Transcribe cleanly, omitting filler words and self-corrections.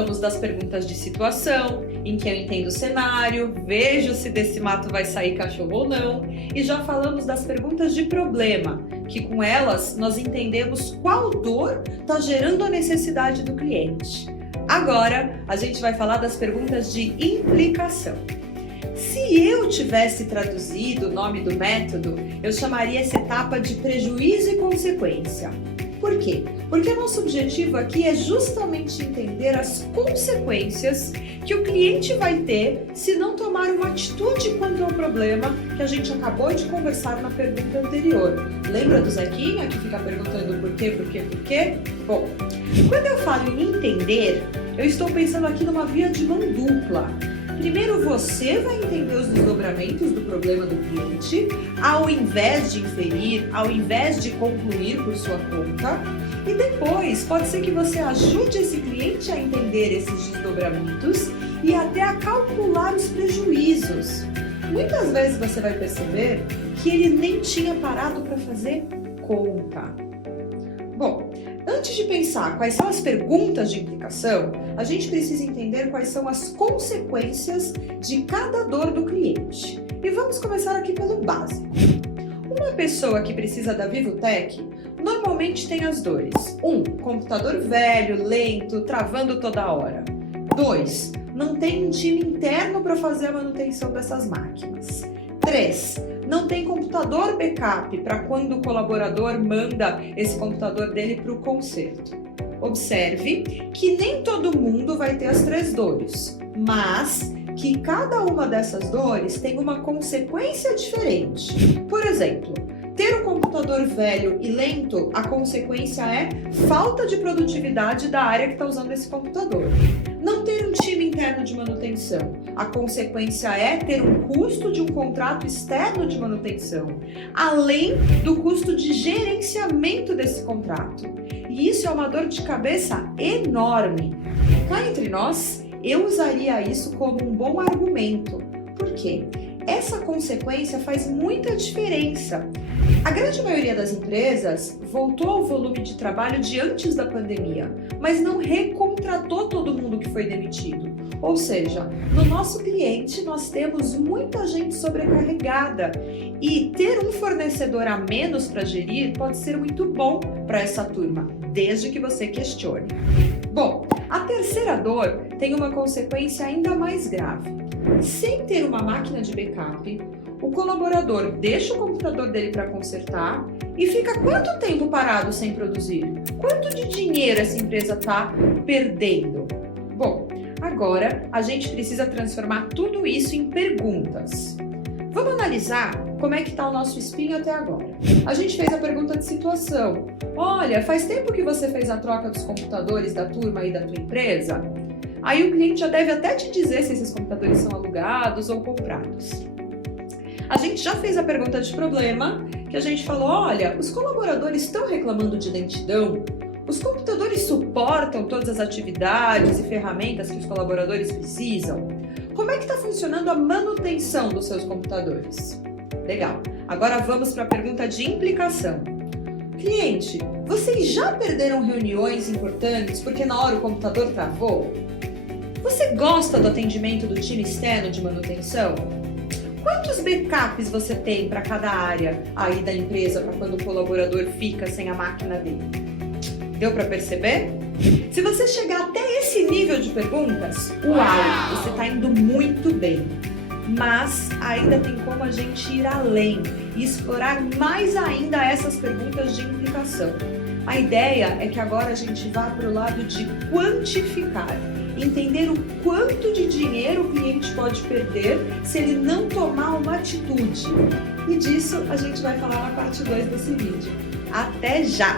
falamos das perguntas de situação, em que eu entendo o cenário, vejo se desse mato vai sair cachorro ou não, e já falamos das perguntas de problema, que com elas nós entendemos qual dor está gerando a necessidade do cliente. Agora, a gente vai falar das perguntas de implicação. Se eu tivesse traduzido o nome do método, eu chamaria essa etapa de prejuízo e consequência. Por quê? Porque nosso objetivo aqui é justamente entender as consequências que o cliente vai ter se não tomar uma atitude quanto ao problema que a gente acabou de conversar na pergunta anterior. Lembra do Zequinha que fica perguntando por quê? Bom, quando eu falo em entender, eu estou pensando aqui numa via de mão dupla. Primeiro você vai entender os desdobramentos do problema do cliente, ao invés de inferir, ao invés de concluir por sua conta. E depois pode ser que você ajude esse cliente a entender esses desdobramentos e até a calcular os prejuízos. Muitas vezes você vai perceber que ele nem tinha parado para fazer conta. Bom, antes de pensar quais são as perguntas de implicação, a gente precisa entender quais são as consequências de cada dor do cliente. E vamos começar aqui pelo básico. Uma pessoa que precisa da Vivotec normalmente tem as dores. 1. Computador velho, lento, travando toda hora. 2. Não tem um time interno para fazer a manutenção dessas máquinas. 3. Não tem computador backup para quando o colaborador manda esse computador dele para o conserto. Observe que nem todo mundo vai ter as 3 dores, mas que cada uma dessas dores tem uma consequência diferente. Por exemplo, ter um computador velho e lento, a consequência é falta de produtividade da área que está usando esse computador. Não ter um time interno de manutenção, a consequência é ter um custo de um contrato externo de manutenção, além do custo de gerenciamento desse contrato. E isso é uma dor de cabeça enorme. Cá entre nós, eu usaria isso como um bom argumento. Por quê? Essa consequência faz muita diferença. A grande maioria das empresas voltou ao volume de trabalho de antes da pandemia, mas não recontratou todo mundo que foi demitido. Ou seja, no nosso cliente nós temos muita gente sobrecarregada e ter um fornecedor a menos para gerir pode ser muito bom para essa turma, desde que você questione. Bom, a terceira dor tem uma consequência ainda mais grave. Sem ter uma máquina de backup, o colaborador deixa o computador dele para consertar e fica quanto tempo parado sem produzir? Quanto de dinheiro essa empresa está perdendo? Bom, agora a gente precisa transformar tudo isso em perguntas. Vamos analisar como é que está o nosso espinho até agora. A gente fez a pergunta de situação. Olha, faz tempo que você fez a troca dos computadores da turma e da tua empresa? Aí o cliente já deve até te dizer se esses computadores são alugados ou comprados. A gente já fez a pergunta de problema, que a gente falou, olha, os colaboradores estão reclamando de lentidão? Os computadores suportam todas as atividades e ferramentas que os colaboradores precisam? Como é que está funcionando a manutenção dos seus computadores? Legal. Agora vamos para a pergunta de implicação. Cliente, vocês já perderam reuniões importantes porque na hora o computador travou? Você gosta do atendimento do time externo de manutenção? Quantos backups você tem para cada área aí da empresa para quando o colaborador fica sem a máquina dele? Deu para perceber? Se você chegar até esse nível de perguntas, uau, você está indo muito bem. Mas ainda tem como a gente ir além e explorar mais ainda essas perguntas de implicação. A ideia é que agora a gente vá para o lado de quantificar, entender o quanto de dinheiro o cliente pode perder se ele não tomar uma atitude. E disso a gente vai falar na parte 2 desse vídeo. Até já!